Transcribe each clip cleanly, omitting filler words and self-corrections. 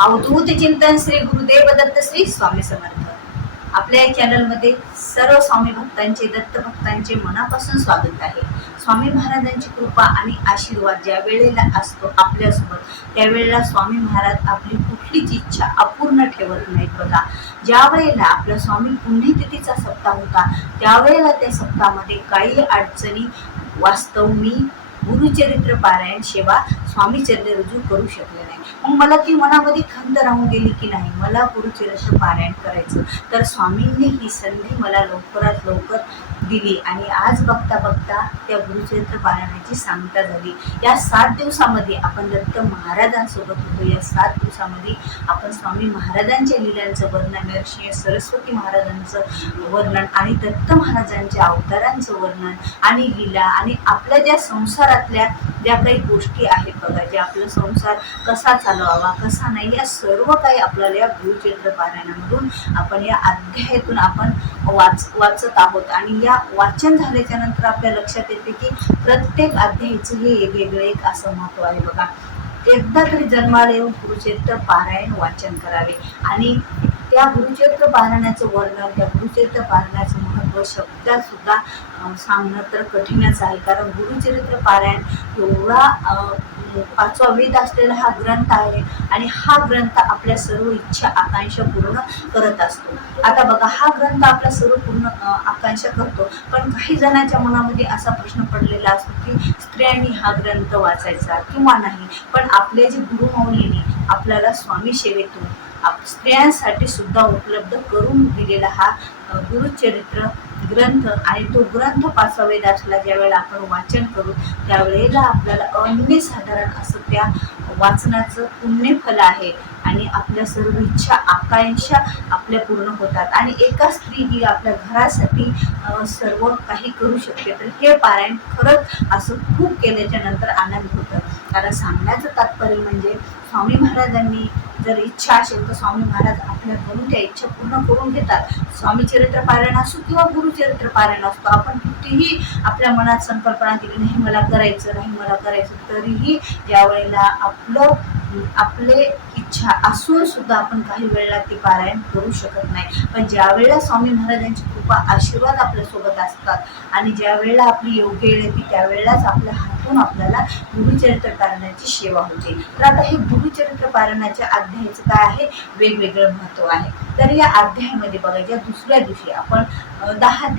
अवधूत चिंतन श्री गुरुदेव दत्त श्री स्वामी समर्थ. आपल्या या चॅनलमध्ये सर्व स्वामी भक्तांचे, दत्त भक्तांचे मनापासून स्वागत आहे. स्वामी महाराजांची कृपा आणि आशीर्वाद ज्या वेळेला असतो आपल्यासोबत, त्यावेळेला स्वामी महाराज आपली कुठलीच इच्छा अपूर्ण ठेवत नाहीत बघा. ज्या वेळेला आपला स्वामी पुण्यतिथीचा सप्ताह होता, त्यावेळेला त्या सप्ताहामध्ये काही अडचणी वास्तव मी गुरुचरित्र पारायण सेवा स्वामी चरणी रुजू करू शकले नाही. मग मला ती मनामध्ये खंत राहून गेली की नाही, मला गुरुचरित्र पारायण करायचं. तर स्वामींनी ही संधी मला लवकरात लवकर दिली आणि आज बघता बघता त्या गुरुचरित्र पारायणाची सांगता झाली. या 7 दिवसामध्ये आपण दत्त महाराजांसोबत होतो. या 7 दिवसामध्ये आपण स्वामी महाराजांच्या लीलांचं वर्णन, नरसिंह सरस्वती महाराजांचं वर्णन आणि दत्त महाराजांच्या अवतारांचं वर्णन आणि लीला आणि आपल्या ज्या संसारातल्या ज्या काही गोष्टी आहेत बघा, जे आपला संसार कसा चालवावा कसा नाही, या सर्व काही आपल्याला या गुरुचरित्र पारायणामधून आपण या अध्यायातून आपण वाचत आहोत. आणि या वाचन झाल्याच्या नंतर आपल्या लक्षात येते की प्रत्येक अध्यायाचं हे वेगळं एक असं महत्व आहे बघा. एकदा तरी जन्माला येऊन गुरुचरित्र पारायण वाचन करावे आणि त्या गुरुचरित्र पारायणाचं वर्णन, त्या गुरुचरित्र पारायणाचं महत्त्व शब्दात सुद्धा सांगणं तर कठीणच आहे. कारण गुरुचरित्र पारायण एवढा 5वा वेद असलेला हा ग्रंथ आहे आणि हा ग्रंथ आपल्या सर्व इच्छा आकांक्षा पूर्ण करत असतो. आता बघा, हा ग्रंथ आपल्या सर्व पूर्ण आकांक्षा करतो, पण काही जणांच्या मनामध्ये असा प्रश्न पडलेला असतो की स्त्रियांनी हा ग्रंथ वाचायचा किंवा नाही. पण आपले जे गुरुमाऊलींनी आपल्याला स्वामी सेवेतून स्त्रियांसाठी सुद्धा उपलब्ध करून दिलेला हा गुरुचरित्र ग्रंथ आणि तो ग्रंथ 5वा वेद असला ज्यावेळेला आपण वाचन करू त्यावेळेला आपल्याला अनन्यसाधारण असं त्या वाचनाचं पुण्यफल आहे आणि आपल्या सर्व इच्छा आकांक्षा आपल्या पूर्ण होतात आणि एका स्त्री ही आपल्या घरासाठी सर्व काही करू शकते. तर हे पारायण खरंच असं खूप केल्याच्या नंतर आनंद होतं. कारण सांगण्याचं तात्पर्य म्हणजे स्वामी महाराजांनी जर इच्छा असेल तर स्वामी महाराज आपल्याकडून त्या इच्छा पूर्ण करून घेतात. स्वामी चरित्र पारायण असो किंवा गुरुचरित्र पारायण असतो, आपण कितीही आपल्या मनात संकल्पना केली नाही मला करायचं नाही मला करायचं, तरीही ज्यावेळेला आपले इच्छा असून सुद्धा आपण काही वेळेला ते पारायण करू शकत नाही. पण ज्या वेळेला स्वामी महाराजांची कृपा आशीर्वाद आपल्यासोबत असतात आणि ज्या वेळेला आपली योग्य वेळ येते त्यावेळेलाच आपल्या हातून आपल्याला गुरुचरित्र पारायणाची सेवा होते. तर आता हे गुरुचरित्र पारायणाच्या अध्यायाचं काय आहे, वेगवेगळं महत्व आहे. तर या अध्यायामध्ये बघायच्या दुसऱ्या दिवशी आपण 10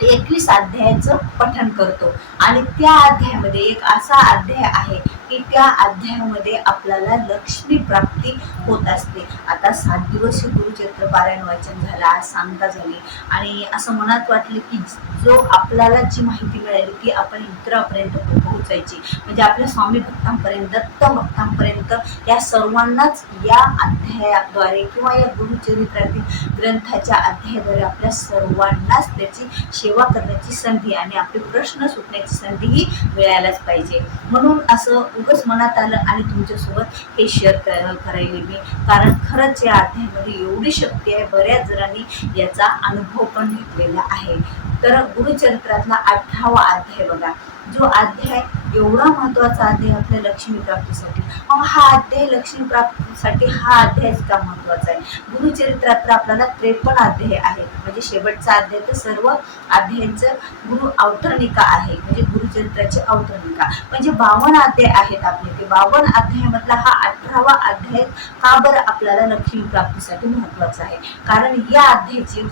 ते 21 अध्यायाचं पठण करतो आणि त्या अध्यायामध्ये एक असा अध्याय आहे की त्या अध्यायामध्ये आपल्याला लक्ष्मी प्राप्ती होत असते. आता 7 दिवस गुरुचरित्र पारायण वाचन झालं, आज सांगता झाली आणि असं मनात वाटलं की जो आपल्याला जी माहिती मिळाली ती आपण इतरांपर्यंत पोहोचायची, म्हणजे आपल्या स्वामी भक्तांपर्यंत, दत्त भक्तांपर्यंत, या सर्वांनाच या अध्यायाद्वारे किंवा या गुरुचरित्रातील ग्रंथाच्या अध्यायाद्वारे आपल्या सर्वांनाच त्याची सेवा करण्याची संधी आणि आपले प्रश्न सुटण्याची संधीही मिळायलाच पाहिजे. म्हणून असं उगाच मनात आलं आणि तुमच्यासोबत हे शेअर करायला मी, कारण खरंच या अध्यायामध्ये एवढी शक्ती आहे. बऱ्याच जणांनी याचा अनुभव पण घेतलेला आहे. तर गुरुचरित्रातला 18वा अध्याय बघा, जो अध्याय एवढा महत्वाचा अध्याय आपल्या लक्ष्मी प्राप्तीसाठी. मग हा अध्याय लक्ष्मी प्राप्तीसाठी हा अध्याय का महत्वाचा आहे? गुरुचरित्रात आपल्याला 53 अध्याय आहेत, म्हणजे शेवटचा अध्याय तर सर्व अध्यायांचं गुरु अवतरणिका आहे, म्हणजे गुरुचरित्राची अवतरणिका म्हणजे 52 अध्याय आहेत आपले. ते 52 अध्यायामधला हा 18वा अध्याय का बरं आपल्याला लक्ष्मी प्राप्तीसाठी महत्वाचा आहे? कारण या अध्यायाची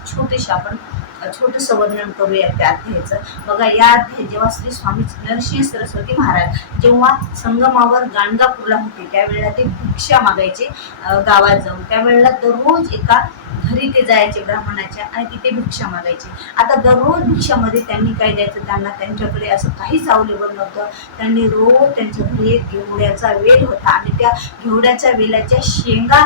छोटंसं वर्णन करूया त्या अध्यायाचं. बघा, या अध्याय जेव्हा श्री स्वामी नरसिंह सरस्वती महाराज जेव्हा संगमावर गाणगापूरला होते त्यावेळेला ते भिक्षा मागायचे गावात जाऊन. त्यावेळेला दररोज एका घरी ते जायचे ब्राह्मणाच्या आणि तिथे भिक्षा मागायचे. आता दररोज भिक्षामध्ये त्यांनी काय द्यायचं, त्यांच्याकडे असं काहीच अवेलेबल नव्हतं. त्यांनी रोज त्यांच्या घरी घेवड्याचा वेल होता आणि त्या घेवड्याच्या वेलाच्या शेंगा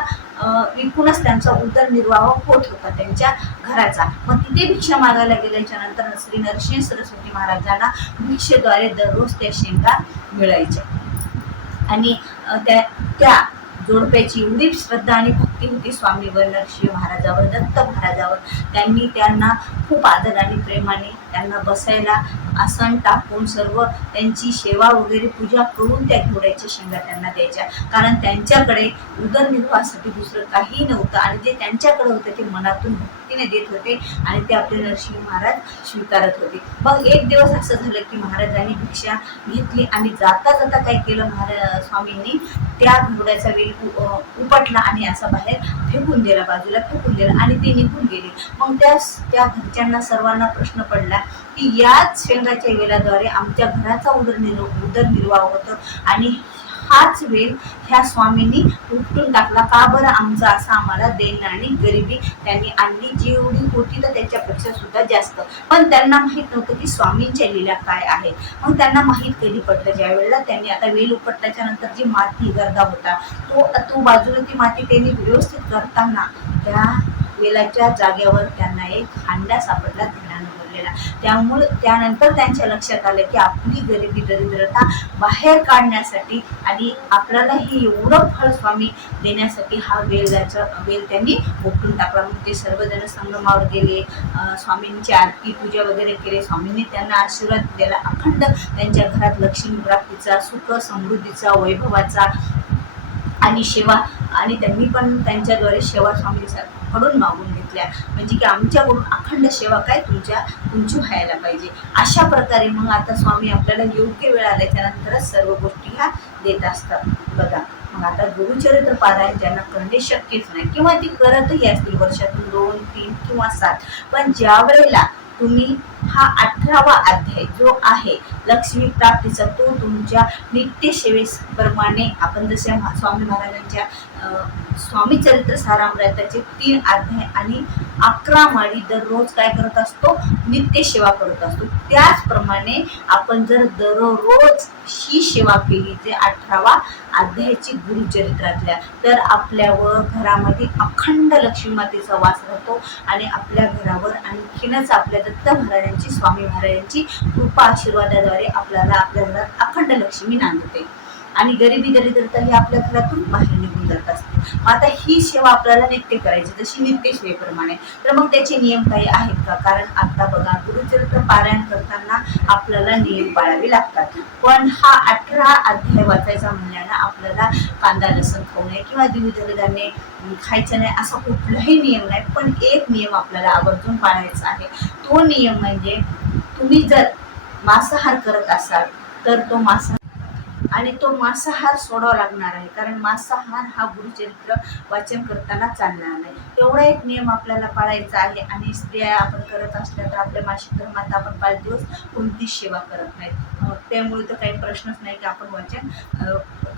विकूनच त्यांचा उदरनिर्वाह होत होता त्यांच्या घराचा. मग तिथे भिक्षा मागायला गेल्याच्या नंतर श्री नरसिंह सरस्वती महाराजांना भिक्षेद्वारे दररोज त्या शेंगा मिळायच्या आणि त्या जोडप्याची एवढी श्रद्धा आणि भक्ती होती स्वामीवर, नरसिंह महाराजावर, दत्त महाराजावर. त्यांना खूप आदर आणि प्रेमाने त्यांना बसायला आसन टाकून सर्व त्यांची सेवा वगैरे पूजा करून त्या घेवड्याच्या शेंगा त्यांना द्यायच्या, कारण त्यांच्याकडे उदरनिर्वाहासाठी दुसरं काही नव्हतं आणि जे त्यांच्याकडे होतं ते मनातून भक्तीने देत होते आणि ते आपले नरसिंह महाराज स्वीकारत होते. मग एक दिवस असं झालं की महाराजांनी भिक्षा घेतली आणि जाता जाता काय केलं, स्वामींनी त्या घेवड्याचा वेल उपटला आणि असा बाहेर फेकून दिला, बाजूला फेकून दिला आणि ते निघून गेले. मग त्या घरच्यांना सर्वांना प्रश्न पडला की याच शेंगाच्या वेलाद्वारे आमच्या घराचा उदरनिर्वाह होतो आणि हाच वेल ह्या स्वामींनी उपटून टाकला का बरं, आमचा असा आम्हाला देणं आणि गरिबी त्यांनी आणली जेवढी होती तर त्याच्यापेक्षा सुद्धा जास्त. पण त्यांना माहित नव्हतं की स्वामींच्या लीला काय आहे. मग त्यांना माहित कधी पडलं, ज्या वेळेला त्यांनी आता वेल उपटल्याच्या नंतर जी माती गर्दा होता तो बाजूला ती माती त्यांनी व्यवस्थित करताना त्या वेलाच्या जागेवर त्यांना एक हांडा सापडला ध्यानानं भरलेला. त्यामुळे त्यानंतर त्यांच्या लक्षात आलं की आपली गरिबी दरिद्रता बाहेर काढण्यासाठी आणि आपल्याला हे एवढं फळ स्वामी देण्यासाठी हा वेल त्यांनी उपटून टाकला. मग ते सर्वजण संगमावर गेले, स्वामींची आरती पूजा वगैरे केले. स्वामींनी त्यांना आशीर्वाद दिला, अखंड त्यांच्या घरात लक्ष्मी प्राप्तीचा, सुख समृद्धीचा, वैभवाचा आणि सेवा, आणि त्यांनी पण त्यांच्याद्वारे सेवा स्वामींकडून मागून घेतल्या, म्हणजे की आमच्याकडून अखंड सेवा काय तुमची व्हायला पाहिजे. अशा प्रकारे मग आता स्वामी आपल्याला योग्य वेळ आल्याच्या नंतरच सर्व गोष्टी ह्या देत असतात बघा. मग आता गुरुचरित्र पारायण ज्यांना करणे शक्यच नाही किंवा ती करतही असतील वर्षातून 2, 3 किंवा 7, पण ज्या वेळेला तुम्ही हा 18वा अध्याय जो आहे लक्ष्मी प्राप्तीचा तो तुमच्या नित्य सेवेप्रमाणे आपण जसे स्वामी महाराजांच्या स्वामी चरित्र सारामृताचे 3 अध्याय आणि 11 माळी दररोज काय करत असतो, नित्य सेवा करत असतो. त्याचप्रमाणे आपण जर दररोज ही सेवा केली जे 18वा अध्यायाची गुरुचरित्रातल्या, तर आपल्यावर घरामध्ये अखंड लक्ष्मी मातेचा वास राहतो आणि आपल्या घरावर आणखीनच आपल्या दत्त महाराजांची स्वामी महाराजांची कृपा आशीर्वादाद्वारे आपल्याला आपल्या घरात अखंड लक्ष्मी नांदते आणि गरिबी दरिद्रता ही आपल्या घरातून बाहेर निघून जात असते. आता ही सेवा आपल्याला नित्य करायची जशी नित्य सेवेप्रमाणे, तर मग त्याचे नियम काही आहेत का? कारण आता बघा गुरुचरित्र पारायण करताना आपल्याला नियम पाळावे लागतात, पण हा 18 अध्याय वाचायचा म्हणल्यानं आपल्याला कांदा लसूण खाऊ नये किंवा द्विदल धान्य खायचं नाही असा कुठलाही नियम नाही. पण एक नियम आपल्याला आवर्जून पाळायचा आहे. तो नियम म्हणजे तुम्ही जर मांसाहार करत असाल तर तो मांसाहार सोडावा लागणार आहे, कारण मांसाहार हा गुरुचरित्र वाचन करताना चालणार नाही. तेवढा एक नियम आपल्याला पाळायचा आहे. आणि स्त्रिया आपण करत असल्या तर आपल्या मासिक धर्मात आपण 5 दिवस कोणतीच सेवा करत नाहीत, त्यामुळे तर काही प्रश्नच नाही की आपण वाचन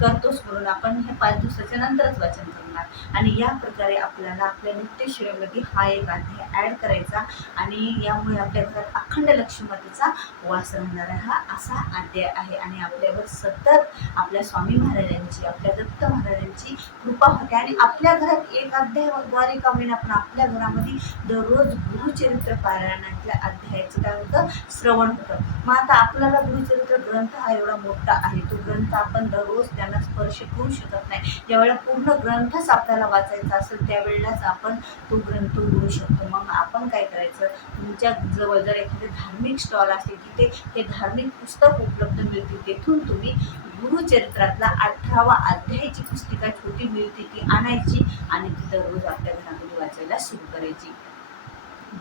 करतोच, म्हणून आपण हे 5 दिवसाच्या नंतरच वाचन करणार. आणि या प्रकारे आपल्याला आपल्या नित्य सेवेमध्ये हा एक अध्याय ऍड करायचा आणि यामुळे आपल्या घरात अखंड लक्ष्मीमातेचा वास राहणारा हा असा अध्याय आहे. आणि आपल्यावर सतत आपल्या स्वामी महाराजांची, आपल्या दत्त महाराजांची कृपा होते आणि आपल्या घरात एक अध्यायाद्वारे का होईना आपण आपल्या घरामध्ये दररोज गुरुचरित्र पारायणातल्या अध्यायाचं काय होतं, श्रवण होतं. मग आता आपल्याला गुरुचरित्र ग्रंथ हा एवढा मोठा आहे, तो ग्रंथ आपण दररोज त्यांना स्पर्श करू शकत नाही. ज्यावेळेला पूर्ण ग्रंथच आपल्याला वाचायचा असेल त्यावेळेलाच आपण तो ग्रंथ उघडू शकतो. मग आपण काय करायचं, तुमच्या जवळ जर एखादे धार्मिक स्टॉल असेल तिथे हे धार्मिक पुस्तक उपलब्ध मिळतील, तेथून तुम्ही गुरुचरित्रातला 18वा अध्यायाची पुस्तिका छोटी मिळते ती आणायची आणि ती दररोज आपल्या घरामध्ये वाचायला सुरू करायची.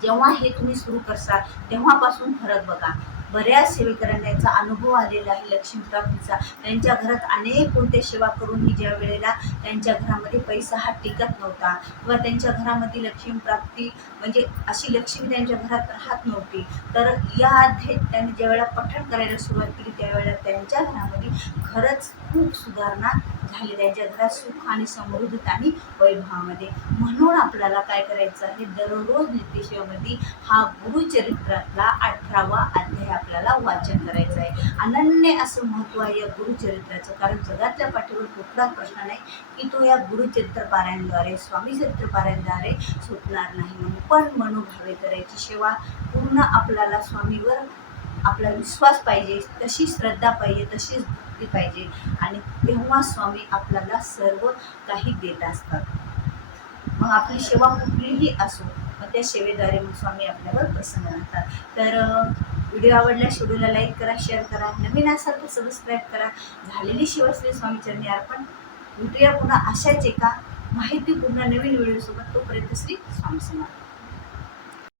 जेव्हा हे तुम्ही सुरू करसाल तेव्हापासून फरक बघा. बऱ्याच सेवेकऱ्यांचा अनुभव आलेला आहे लक्ष्मी प्राप्तीचा. त्यांच्या घरात अनेक कोणत्या सेवा करूनही ज्या वेळेला त्यांच्या घरामध्ये पैसा हा टिकत नव्हता किंवा त्यांच्या घरामध्ये लक्ष्मी प्राप्ती म्हणजे अशी लक्ष्मी त्यांच्या घरात राहत नव्हती, तर या अध्यायात त्यांनी ज्या वेळेला पठण करायला सुरुवात केली त्यावेळेला त्यांच्या घरामध्ये खरंच खूप सुधारणा झाली, त्यांच्या घरात सुख आणि समृद्धीत आणि वैभवामध्ये. म्हणून आपल्याला काय करायचं आहे, दररोज नित्यसेवेमध्ये हा गुरुचरित्रातला 18वा अध्याय आपल्याला वाचन करायचं आहे. अनन्य असं महत्त्व आहे या गुरुचरित्राचं, कारण जगातल्या पाठीवर कुठलाच प्रश्न नाही की तो या गुरुचरित्र पारायणद्वारे स्वामी चरित्र पारायणद्वारे सुटणार नाही. म्हणून पण मनोभावे करायची सेवा, पूर्ण आपल्याला स्वामीवर आपला विश्वास पाहिजे, तशी श्रद्धा पाहिजे, तशीच भक्ती पाहिजे आणि तेव्हा स्वामी आपल्याला सर्व काही देत असतात. मग आपली सेवा कुठलीही असो, मग त्या सेवेद्वारे मग स्वामी आपल्यावर प्रसन्न राहतात. तर व्हिडिओ आवडल्यास व्हिडिओला लाईक करा, शेअर करा, नवीन असाल तर सबस्क्राईब करा. झालेली शिवश्री स्वामी चरणी अर्पण. भेटूया पुन्हा अशाच एका माहितीपूर्ण नवीन व्हिडिओसोबत. तोपर्यंत श्री स्वामी समर्थ.